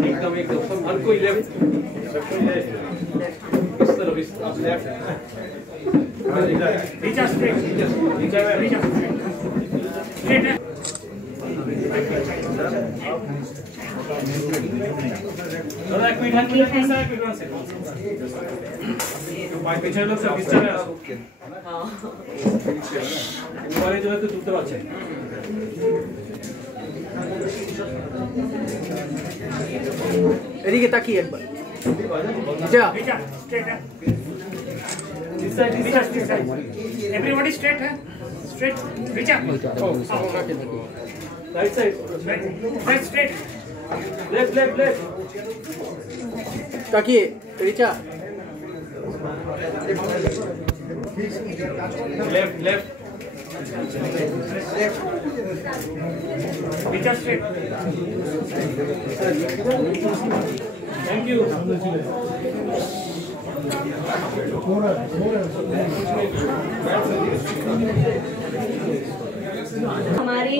एकदम एकदम सब हर कोई लेफ्ट इस तरफ इस लेफ्ट नीचे स्ट्रेट स्ट्रेट पीछे लोग सब इस तरह हमारे जो है तो दूसरा अच्छा है एरिके ताकिए एक बार जा एवरीबॉडी स्ट्रेट है स्ट्रेट नीचे right side right straight left left left ताकिए रिचा लेफ्ट लेफ्ट नीचे स्ट्रेट थैंक यू हमारे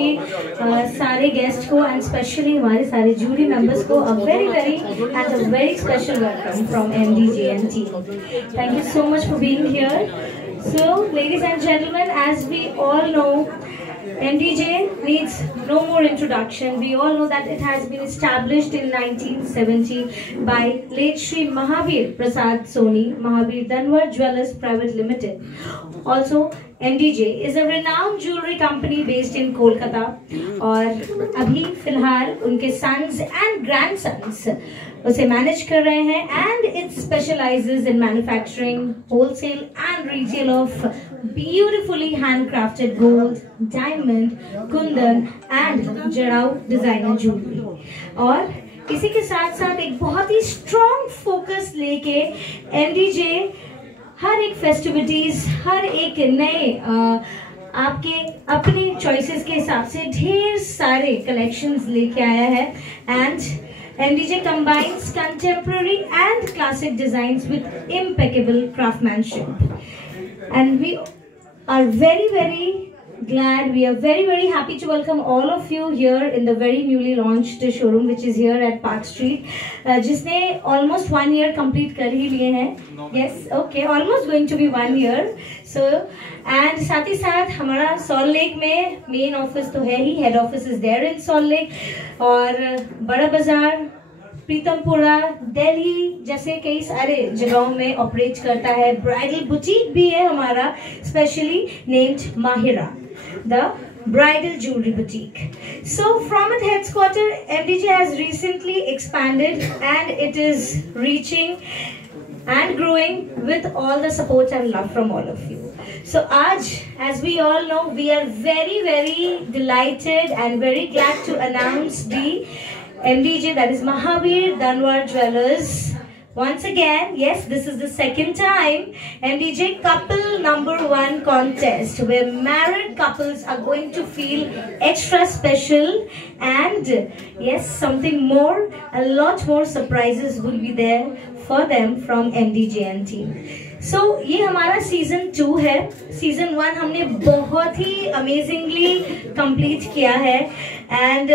सारे गेस्ट को एंड स्पेशली हमारे सारे जूरी मेंबर्स को a very special welcome from MDJNT. Thank you so much for being here. So, ladies and gentlemen, as we all know, MDJ needs no more introduction. We all know that it has been established in 1970 by late Shri Mahavir Prasad Soni, Mahavir Danwar Jewellers Private Limited. Also, MDJ is a renowned jewelry company based in Kolkata. और अभी फिलहाल उनके sons and grandsons उसे manage कर रहे हैं and it specializes in manufacturing, wholesale and retail of beautifully handcrafted gold, diamond, kundan and जड़ाऊ designer jewelry. और इसी के साथ साथ एक बहुत ही strong focus लेके MDJ हर एक फेस्टिविटीज हर एक नए आपके अपने चॉइसेस के हिसाब से ढेर सारे कलेक्शंस लेके आया है and MDJ combines contemporary and classic designs with impeccable craftsmanship. And we are very glad, we are very happy to welcome all of you here in the very newly launched showroom which is here at Park Street, जिसने almost 1 year complete कर ही लिए हैं. Yes, okay, almost going to be 1 year. So, and साथ ही साथ हमारा salt lake में main office तो है ही, head office is there in salt lake, और बड़ा बाजार, प्रीतमपुरा, दिल्ली जैसे कई सारे जगहों में ऑपरेट करता है. ब्राइडल बुटीक भी है हमारा, specially named Mahira, the bridal jewelry boutique. So from its headquarters, MDJ has recently expanded and it is reaching and growing with all the support and love from all of you. So आज, as we all know, we are very delighted and very glad to announce the MDJ, that is Mahavir Danwar Jewellers. Once again, yes, this is the second time, MDJ Couple #1 contest, where married couples are going to feel extra special and yes, something more, a lot more surprises will be there for them from MDJNT. So ये हमारा season 2 है. Season 1 हमने बहुत ही amazingly complete किया है and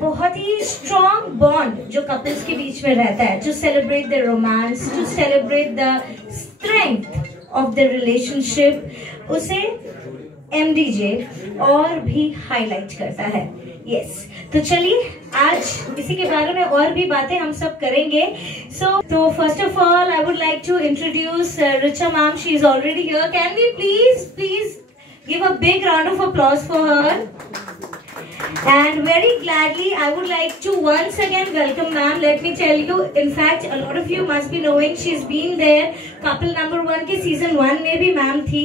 बहुत ही strong bond जो कपल्स के बीच में रहता है, to celebrate the romance, to celebrate the strength of the relationship, उसे MDJ और भी हाईलाइट करता है. यस, तो चलिए आज इसी के बारे में और भी बातें हम सब करेंगे. तो first of all I would like to introduce Richa ma'am. She is already here. Can we please give a big round of applause for her. And very gladly, I would like to once again welcome ma'am. Let me tell you, in fact, a lot of you must be knowing she's been there. Couple #1 के season 1 में भी ma'am थी,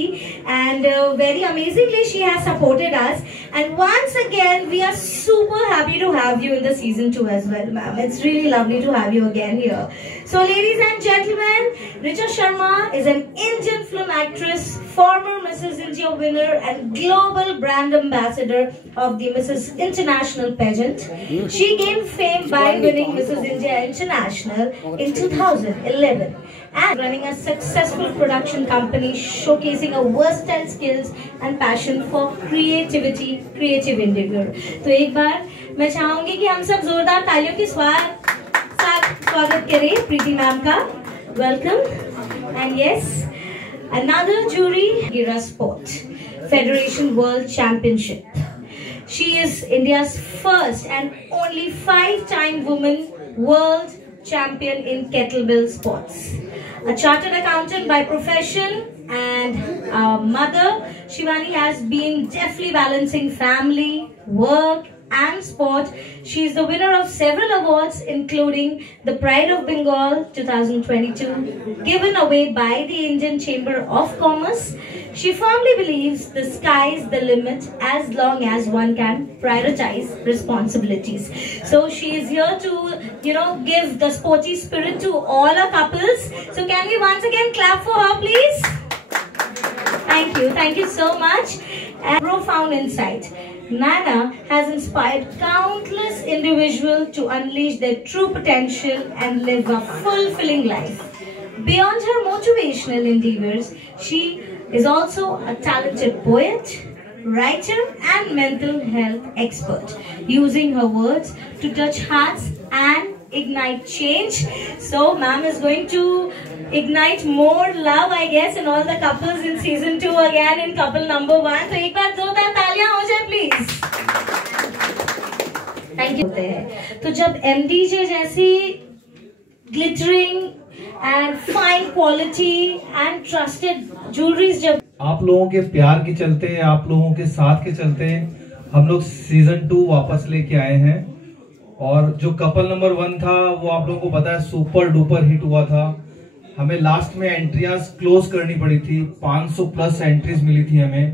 and very amazingly she has supported us. And once again, we are super happy to have you in the season 2 as well, ma'am. It's really lovely to have you again here. So, ladies and gentlemen, Richa Sharma is an Indian film actress, former Mrs. India winner and global brand ambassador of the Mrs. International pageant. She gained fame by winning Mrs. India International in 2011 and running a successful production company showcasing her versatile skills and passion for creative endeavor. तो एक बार मैं चाहूंगी कि हम सब जोरदार तालियों के साथ स्वागत करें प्रीति मैम का. Welcome. And yes, another jury, Gira Sport Federation World Championship. She is India's first and only 5-time woman world champion in kettlebell sports. A chartered accountant by profession and a mother, Shivani has been deftly balancing family, work and sport. She is the winner of several awards including the Pride of Bengal 2022 given away by the Indian Chamber of Commerce. She firmly believes the sky is the limit as long as one can prioritize responsibilities. So she is here to give the sporty spirit to all our couples. So can we once again clap for her, please? Thank you so much. And profound insight. Nana has inspired countless individuals to unleash their true potential and live a fulfilling life. Beyond her motivational endeavors, she is also a talented poet, writer and mental health expert, using her words to touch hearts and ignite change. So ma'am is going to ignite more love, I guess, in all the couples in season 2 again in couple number 1. तो एक बार जोरदार तालियां हो जाए please. Thank you. तो जब MDJ जैसी glittering and fine quality and trusted jewelleries जब आप लोगों के प्यार के चलते, आप लोगों के साथ के चलते हम लोग सीजन 2 वापस लेके आए हैं. और जो कपल नंबर 1 था वो आप लोगों को पता है सुपर डुपर हिट हुआ था. हमें लास्ट में एंट्रियां क्लोज करनी पड़ी थी, 500 प्लस एंट्रीज मिली थी हमें.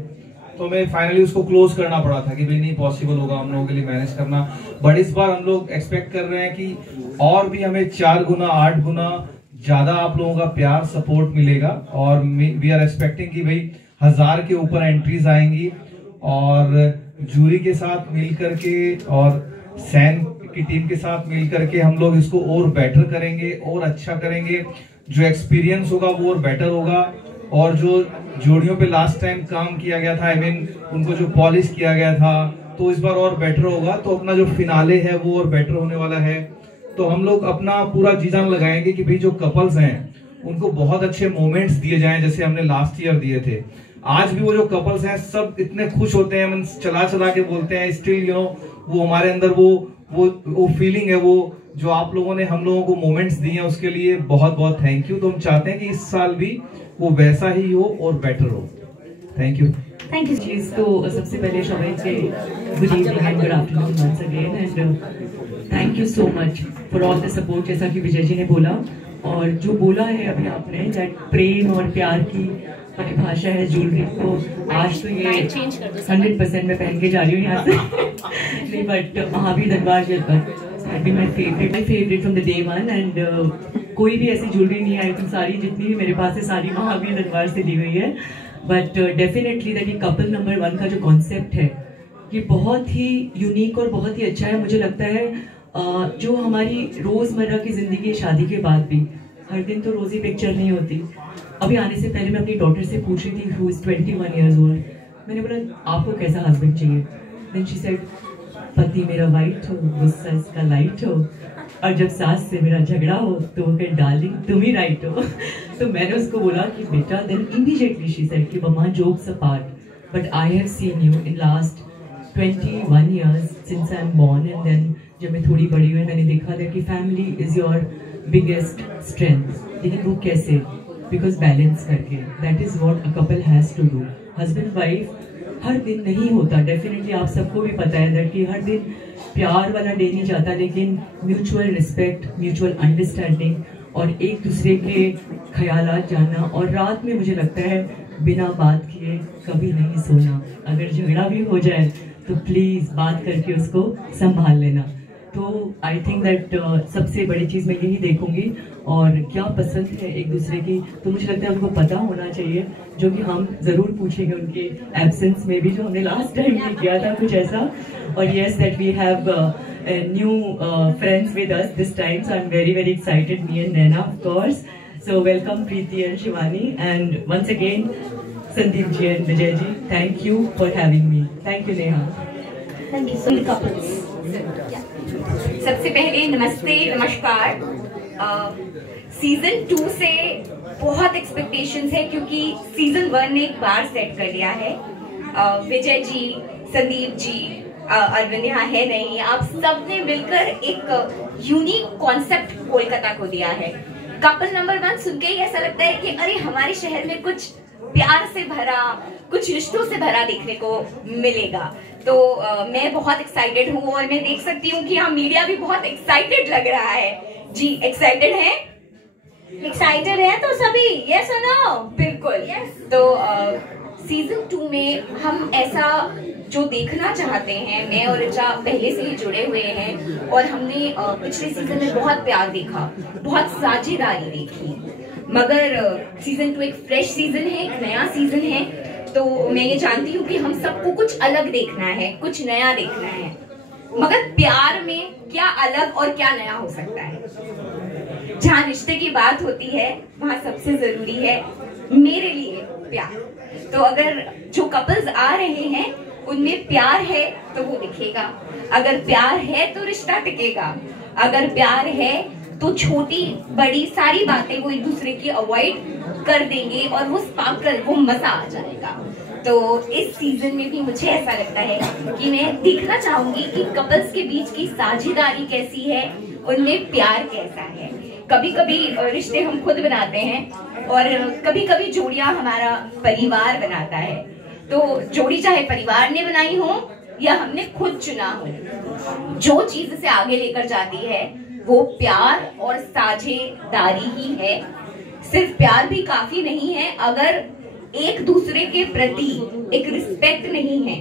तो हमें फाइनली उसको क्लोज करना पड़ा था कि भाई नहीं पॉसिबल होगा हम लोगों के लिए मैनेज करना. बट इस बार हम लोग एक्सपेक्ट कर रहे हैं कि और भी हमें 4 गुना 8 गुना ज्यादा आप लोगों का प्यार सपोर्ट मिलेगा. और वी आर एक्सपेक्टिंग कि भाई 1000 के ऊपर एंट्रीज आएंगी. और जूरी के साथ मिल करके और सैन की टीम के साथ मिल करके हम लोग इसको और बेटर करेंगे और अच्छा करेंगे. जो एक्सपीरियंस होगा वो और बेटर होगा. और जो जोड़ियों पे लास्ट टाइम काम किया गया था, उनको जो पॉलिश किया गया था, तो इस बार और बेटर होगा. तो अपना जो फिनाले है वो और बेटर होने वाला है. तो हम लोग अपना पूरा जी जान लगाएंगे कि भाई जो कपल्स हैं उनको बहुत अच्छे मोमेंट्स दिए जाएं जैसे हमने लास्ट ईयर दिए थे. आज भी वो जो कपल्स हैं सब इतने खुश होते हैं, चला चला के बोलते हैं. स्टिल वो हमारे अंदर वो फीलिंग है, वो जो आप लोगों ने हम लोगों को मोमेंट्स दिए हैं उसके लिए बहुत बहुत थैंक यू. तो हम चाहते हैं कि इस साल भी वो वैसा ही हो और बेटर हो. Thank you. चीज तो सबसे पहले Shobha ji good evening and good afternoon once again and thank you so much for all the support. जैसा कि विजय जी ने बोला और जो बोला है अभी आपने, दैट प्रेम और प्यार की परिभाषा है ज्वेलरी. तो आज तो ये 100% मैं पहन के जा रही हूँ यहाँ से. नहीं बट महावीर दरबार my favourite from the day one. And कोई भी ऐसी ज्वेलरी नहीं आई थी, सारी जितनी भी मेरे पास है सारी महावीर दरबार से ली हुई है. बट डेफिनेटली दैट ये कपल नंबर 1 का जो कॉन्सेप्ट है ये बहुत ही यूनिक और बहुत ही अच्छा है. मुझे लगता है जो हमारी रोजमर्रा की जिंदगी है शादी के बाद भी, हर दिन तो रोजी पिक्चर नहीं होती. अभी आने से पहले मैं अपनी डॉटर से पूछ रही थी हु इज 21 years old. मैंने बोला आपको कैसा हस्बैंड चाहिए. देन शी सेड पति मेरा वाइट हो, गुस्सा इसका लाइट हो, और जब सास से मेरा झगड़ा हो तो वो कहे डार्लिंग तुम ही राइट हो. तो मैंने उसको बोला कि बेटा, देन इमीडिएटली शी सेड कि मम्मा jokes apart but I have seen you in last 21 years since I am born. And then जब मैं थोड़ी बड़ी हुई मैंने देखा था कि family is your biggest strength. लेकिन वो कैसे? बिकॉज बैलेंस करके. That is what a couple has to do. Husband wife हर दिन नहीं होता, डेफिनेटली आप सबको भी पता है दैट कि हर दिन प्यार वाला डे नहीं जाता, लेकिन म्यूचुअल रिस्पेक्ट, म्यूचुअल अंडरस्टैंडिंग और एक दूसरे के ख्यालात जानना. और रात में मुझे लगता है बिना बात किए कभी नहीं सोना. अगर झगड़ा भी हो जाए तो प्लीज बात करके उसको संभाल लेना. तो आई थिंक दैट सबसे बड़ी चीज़ मैं यही देखूंगी, और क्या पसंद है एक दूसरे की, तो मुझे लगता है उनको पता होना चाहिए, जो कि हम ज़रूर पूछेंगे उनके एब्सेंस में भी, जो हमने लास्ट टाइम भी किया था कुछ ऐसा। और yes, that we have new friends with us this time, so I am very very excited, me and Naina of course. So welcome Preeti and Shivani, and once again Sandeep ji and Vijay ji, thank you for having me. Thank you Neha. Thank you so much. सबसे पहले नमस्ते, नमस्कार। Season 2 से बहुत expectations है, क्योंकि season 1 ने एक बार सेट कर लिया है। विजय जी, संदीप जी, अरविंद यहाँ है नहीं, आप सब ने मिलकर एक यूनिक कॉन्सेप्ट कोलकाता को दिया है। कपल नंबर 1 सुन के ही ऐसा लगता है कि अरे हमारे शहर में कुछ प्यार से भरा, कुछ रिश्तों से भरा देखने को मिलेगा। तो मैं बहुत एक्साइटेड हूँ, और मैं देख सकती हूँ कि यहाँ मीडिया भी बहुत एक्साइटेड लग रहा है। जी एक्साइटेड है? Excited है तो सभी, yes or no? बिल्कुल। तो सीजन 2 में हम ऐसा जो देखना चाहते हैं, मैं और ऋचा पहले से ही जुड़े हुए हैं, और हमने पिछले सीजन में बहुत प्यार देखा, बहुत साझेदारी देखी, मगर सीजन 2 एक फ्रेश सीजन है, एक नया सीजन है। तो मैं ये जानती हूँ कि हम सबको कुछ अलग देखना है, कुछ नया देखना है, मगर प्यार में क्या अलग और क्या नया हो सकता है? जहाँ रिश्ते की बात होती है वहाँ सबसे जरूरी है मेरे लिए प्यार। तो अगर जो कपल्स आ रहे हैं उनमें प्यार है तो वो दिखेगा, अगर प्यार है तो रिश्ता टिकेगा, अगर प्यार है तो छोटी बड़ी सारी बातें वो एक दूसरे की अवॉइड कर देंगे, और वो स्पार्कल, वो मजा आ जाएगा। तो इस सीजन में भी मुझे ऐसा लगता है कि मैं देखना चाहूंगी कि कपल्स के बीच की साझेदारी कैसी है, उनमें प्यार कैसा है। कभी कभी रिश्ते हम खुद बनाते हैं, और कभी कभी जोड़ियां हमारा परिवार बनाता है। तो जोड़ी चाहे परिवार ने बनाई हो या हमने खुद चुना हो, जो चीज से आगे लेकर जाती है वो प्यार और साझेदारी ही है। सिर्फ प्यार भी काफी नहीं है, अगर एक दूसरे के प्रति एक रिस्पेक्ट नहीं है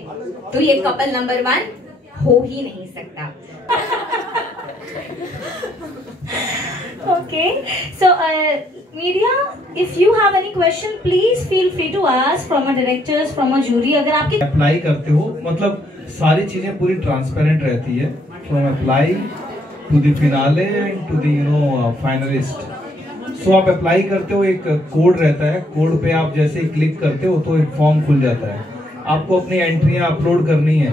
तो ये कपल नंबर 1 हो ही नहीं सकता। Okay, so media, if you have any question, please feel free to ask from our directors, from our jury. अगर आपके अप्लाई करते हो, मतलब सारी चीजें पूरी ट्रांसपेरेंट रहती है, from apply to the finale and to the finalist. So आप अप्लाई करते हो, एक कोड रहता है, कोड पे आप जैसे ही क्लिक करते हो तो एक फॉर्म खुल जाता है, आपको अपनी एंट्रियां अपलोड करनी है।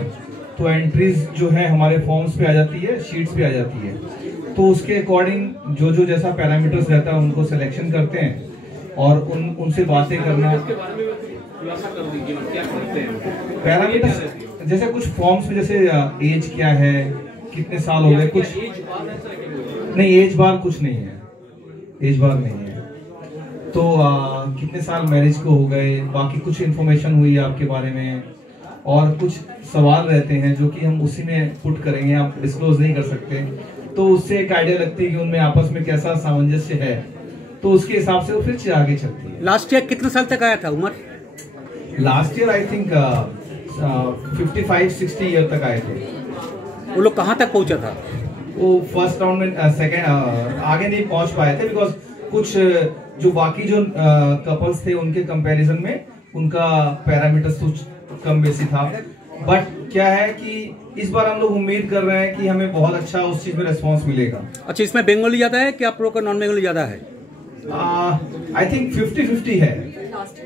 तो एंट्रीज जो है हमारे फॉर्म्स पे आ जाती है, शीट्स पे आ जाती है। तो उसके अकॉर्डिंग जो जैसा पैरामीटर्स रहता है उनको सिलेक्शन करते हैं, और उनसे बातें करना। पैरामीटर्स जैसे कुछ फॉर्म्स में, जैसे एज क्या है, कितने साल हो गए, कुछ नहीं, एज बार कुछ नहीं है, एज बार नहीं है। तो कितने साल मैरिज को हो गए, बाकी कुछ इन्फॉर्मेशन हुई है आपके बारे में, और कुछ सवाल रहते हैं जो कि हम उसी में पुट करेंगे, आप डिस्क्लोज नहीं कर सकते। तो उससे एक आइडिया लगती है कि उनमें आपस में कैसा सामंजस्य है, तो उसके हिसाब से वो फिर आगे चलती है। लास्ट ईयर कितने साल तक आया था उम्र? Last year I think 55-60 year तक आए थे। वो लोग कहाँ तक पहुंचा था? वो फर्स्ट राउंड में, सेकंड आगे नहीं पहुंच पाए थे, बिकॉज कुछ जो बाकी जो कपल्स थे उनके कंपैरिजन में उनका पैरामीटर्स कुछ कम बेसी था। बट क्या है कि इस बार हम लोग उम्मीद कर रहे हैं कि हमें बहुत अच्छा उस चीज में रिस्पांस मिलेगा। अच्छा, इसमें बंगाली ज्यादा है कि आप लोग का नॉन बंगाली ज्यादा है? आई थिंक 50-50 है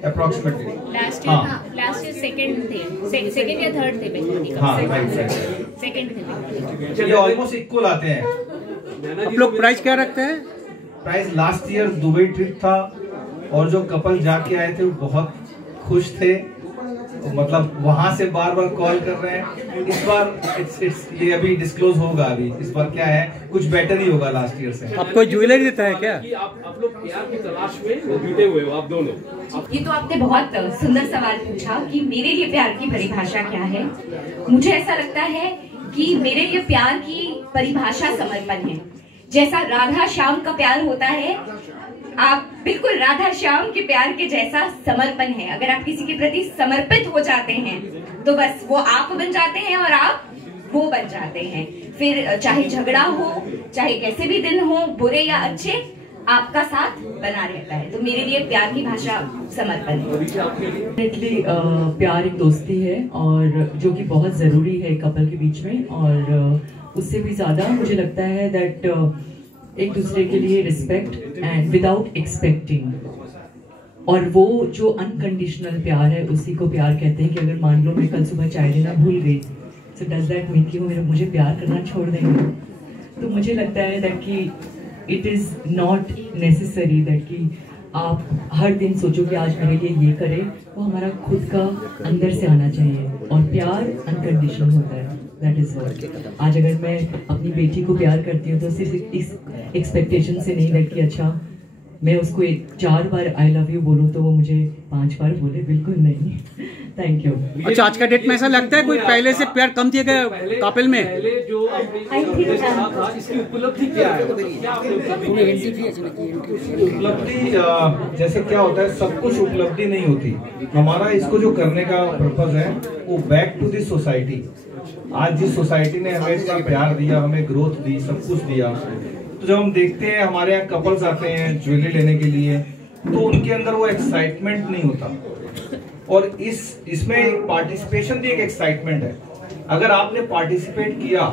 अप्रोक्सीमेटली। लास्ट ईयर सेकंड या थर्ड थे बंगाली का। हाँ, राइट, सेकंड थे। ये ऑलमोस्ट इक्वल आते हैं। आप लोग प्राइस क्या रखते हैं? Price last year Dubai trip था, और जो कपल जाके आए थे वो बहुत खुश थे, मतलब वहां से बार बार कॉल कर रहे हैं। इस बार ये अभी डिस्क्लोज होगा, अभी इस बार क्या है, कुछ बेटर ही होगा लास्ट ईयर से। आपको ज्वेलरी देता है क्या? कि आप लोग प्यार की तलाश में जुटे हुए हो, आप दोनों। ये तो आपने बहुत सुंदर सवाल पूछा कि मेरे लिए प्यार की परिभाषा क्या है। मुझे ऐसा लगता है कि मेरे लिए प्यार की परिभाषा समर्पण है। जैसा राधा श्याम का प्यार होता है, आप बिल्कुल राधा श्याम के प्यार के जैसा समर्पण है। अगर आप किसी के प्रति समर्पित हो जाते हैं तो बस वो आप बन जाते हैं और आप वो बन जाते हैं। फिर चाहे झगड़ा हो, चाहे कैसे भी दिन हो, बुरे या अच्छे, आपका साथ बना रहता है। तो मेरे लिए प्यार की भाषा समर्पण है। डेफिनेटली प्यार एक दोस्ती है और जो कि बहुत ज़रूरी है कपल के बीच में, और उससे भी ज़्यादा मुझे लगता है दैट एक दूसरे के लिए रिस्पेक्ट एंड विदाउट एक्सपेक्टिंग, और वो जो अनकंडीशनल प्यार है उसी को प्यार कहते हैं। कि अगर मान लो मैं कल सुबह चाय लेना भूल गई, सो डज दैट मीन कि वो मुझे प्यार करना छोड़ देंगे? तो मुझे लगता है दैट कि it is not necessary that कि आप हर दिन सोचो कि आज मेरे लिए ये करें। वो हमारा खुद का अंदर से आना चाहिए, और प्यार अनकंडीशनल होता है। That is what. आज अगर मैं अपनी बेटी को प्यार करती हूँ तो सिर्फ इस एक्सपेक्टेशन से नहीं दैट कि अच्छा मैं उसको 4 बार आई लव यू बोलूँ तो वो मुझे 5 बार बोले, बिल्कुल नहीं। Thank you. अच्छा, आज का डेट में ऐसा लगता है कोई पहले से प्यार कम दिया गया कपल में? पहले जो आपने था इसकी उपलब्धि क्या है? उपलब्धि जैसे क्या होता है, सब कुछ उपलब्धि नहीं होती। हमारा इसको जो करने का पर्पज है वो बैक टू दी सोसाइटी। आज जिस सोसाइटी ने हमें इतना प्यार दिया, हमें ग्रोथ दी, सब कुछ दिया, तो जब हम देखते हैं हमारे यहाँ कपल्स आते हैं ज्वेलरी लेने के लिए, तो उनके अंदर वो एक्साइटमेंट नहीं होता। और इसमें एक पार्टिसिपेशन भी एक एक्साइटमेंट है। अगर आपने पार्टिसिपेट किया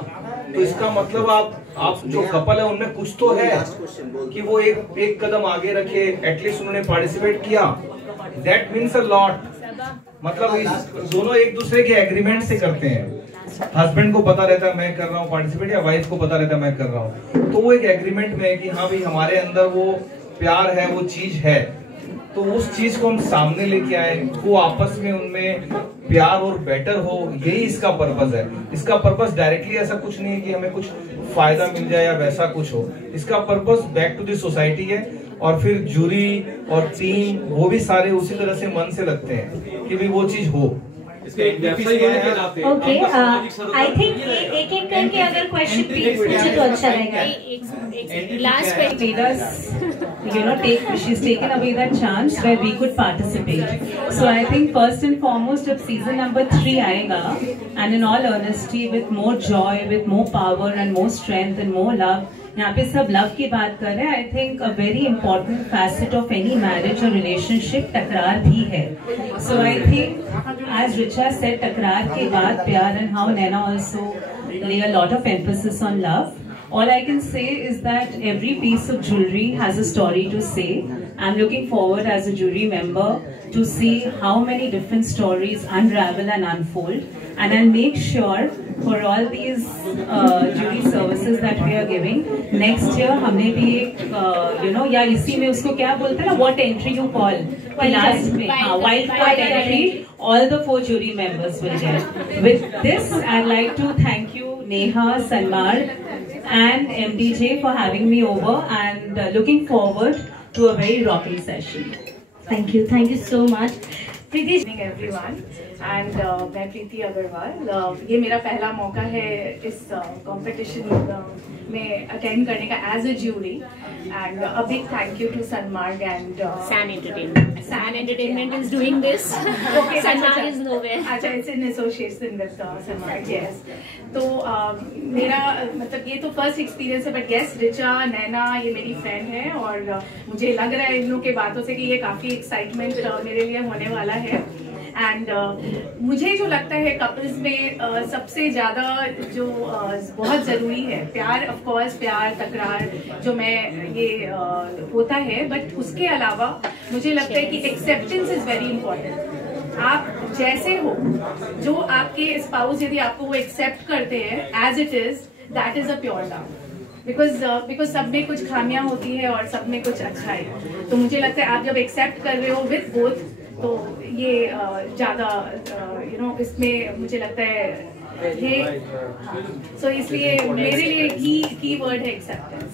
तो इसका मतलब आप जो कपल है उनमें कुछ तो है कि वो एक कदम आगे रखे, एटलीस्ट उन्होंने पार्टिसिपेट किया। That means a lot. मतलब दोनों एक दूसरे के एग्रीमेंट से करते हैं। हस्बैंड को पता रहता है मैं कर रहा हूँ पार्टिसिपेट, या वाइफ को पता रहता है मैं कर रहा हूँ, तो वो एक एग्रीमेंट में है कि हाँ भाई हमारे अंदर वो प्यार है, वो चीज है। तो उस चीज को हम सामने लेके आए, वो आपस में उनमें प्यार और बेटर हो, यही इसका पर्पस है। इसका पर्पस डायरेक्टली ऐसा कुछ नहीं है कि हमें कुछ फायदा मिल जाए या वैसा कुछ हो। इसका purpose back to the society है। और फिर जूरी और टीम वो भी सारे उसी तरह से मन से लगते हैं कि भी वो चीज हो। ओके, आई थिंक एक एक करके अगर क्वेश्चन प्लीज पूछे तो अच्छा रहेगा। Last she's taken away that chance where we could participate. So I think first and foremost, जब season number 3 आएगा, and in all honesty, with more joy, with more power and more strength and more love, यहाँ पे सब love की बात कर रहे हैं। I think a very important facet of any marriage or relationship टकरार भी है। So I think as Richa said, टकरार के बाद प्यार, and how Naina also lay a lot of emphasis on love. All I can say is that every piece of jewelry has a story to say. I'm looking forward as a jury member to see how many different stories unravel and unfold. And I'll make sure for all these jury services that we are giving, next year हमने भी एक या इसी में उसको क्या बोलते हैं ना, what entry you call, last में wild card entry, all the 4 jury members will get. With this, I'd like to thank you, Neha, Sanmar, and MDJ for having me over, and looking forward to a very rocking session. Thank you so much. Preeti everyone, and मैं प्रीति अग्रवाल। ये मेरा पहला मौका है इस competition में attend करने का as a jury, and a big thank you to Sanmarg and San Entertainment. San Entertainment is doing this. Okay, Sanmarg is nowhere. अच्छा, it's in association with Sanmarg, yes. तो मेरा मतलब ये तो फर्स्ट एक्सपीरियंस है, बट यस, रिचा, नैना ये मेरी फ्रेंड है, और मुझे लग रहा है इन लोगों के बातों से कि ये काफ़ी एक्साइटमेंट मेरे लिए होने वाला है। एंड मुझे जो लगता है कपल्स में सबसे ज़्यादा जो बहुत ज़रूरी है, प्यार, ऑफ कोर्स प्यार, तकरार जो मैं ये होता है, बट उसके अलावा मुझे लगता है कि एक्सेप्टेंस इज़ वेरी इंपॉर्टेंट। आप जैसे हो, जो आपके स्पाउस यदि आपको वो एक्सेप्ट करते हैं as it is, that is a pure love. Because सब में कुछ खामियां होती है और सब में कुछ अच्छा है। तो मुझे लगता है आप जब एक्सेप्ट कर रहे हो विद बोथ, तो ये ज़्यादा इसमें मुझे लगता है ये, सो इसलिए मेरे लिए की वर्ड है एक्सेप्टेंस।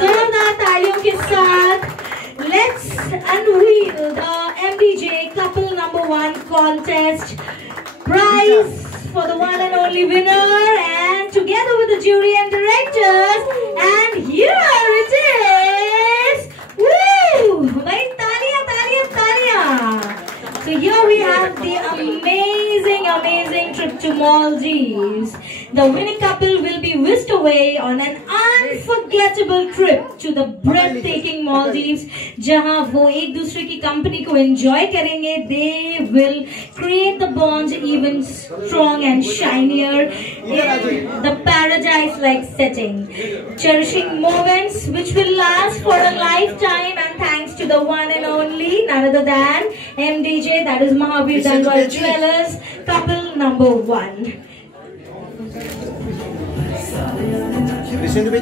जोरदार तालियों के साथ let's unveil the MDJ couple number 1 contest prize for the one and only winner, and together with the jury and directors, and here it is. Woo! Bhai, taaliyan, taaliyan, taaliyan. So here we have the amazing to Maldives. The winning couple will be whisked away on an unforgettable trip to the breathtaking Maldives, जहां वो एक दूसरे की company को enjoy करेंगे. They will create the bond even strong and shinier in the paradise-like setting, cherishing moments which will last for a lifetime. And thanks to the one and only, none other than MDJ, that is Mahavir Danwal Jewelers, couple number 1. Listen to me,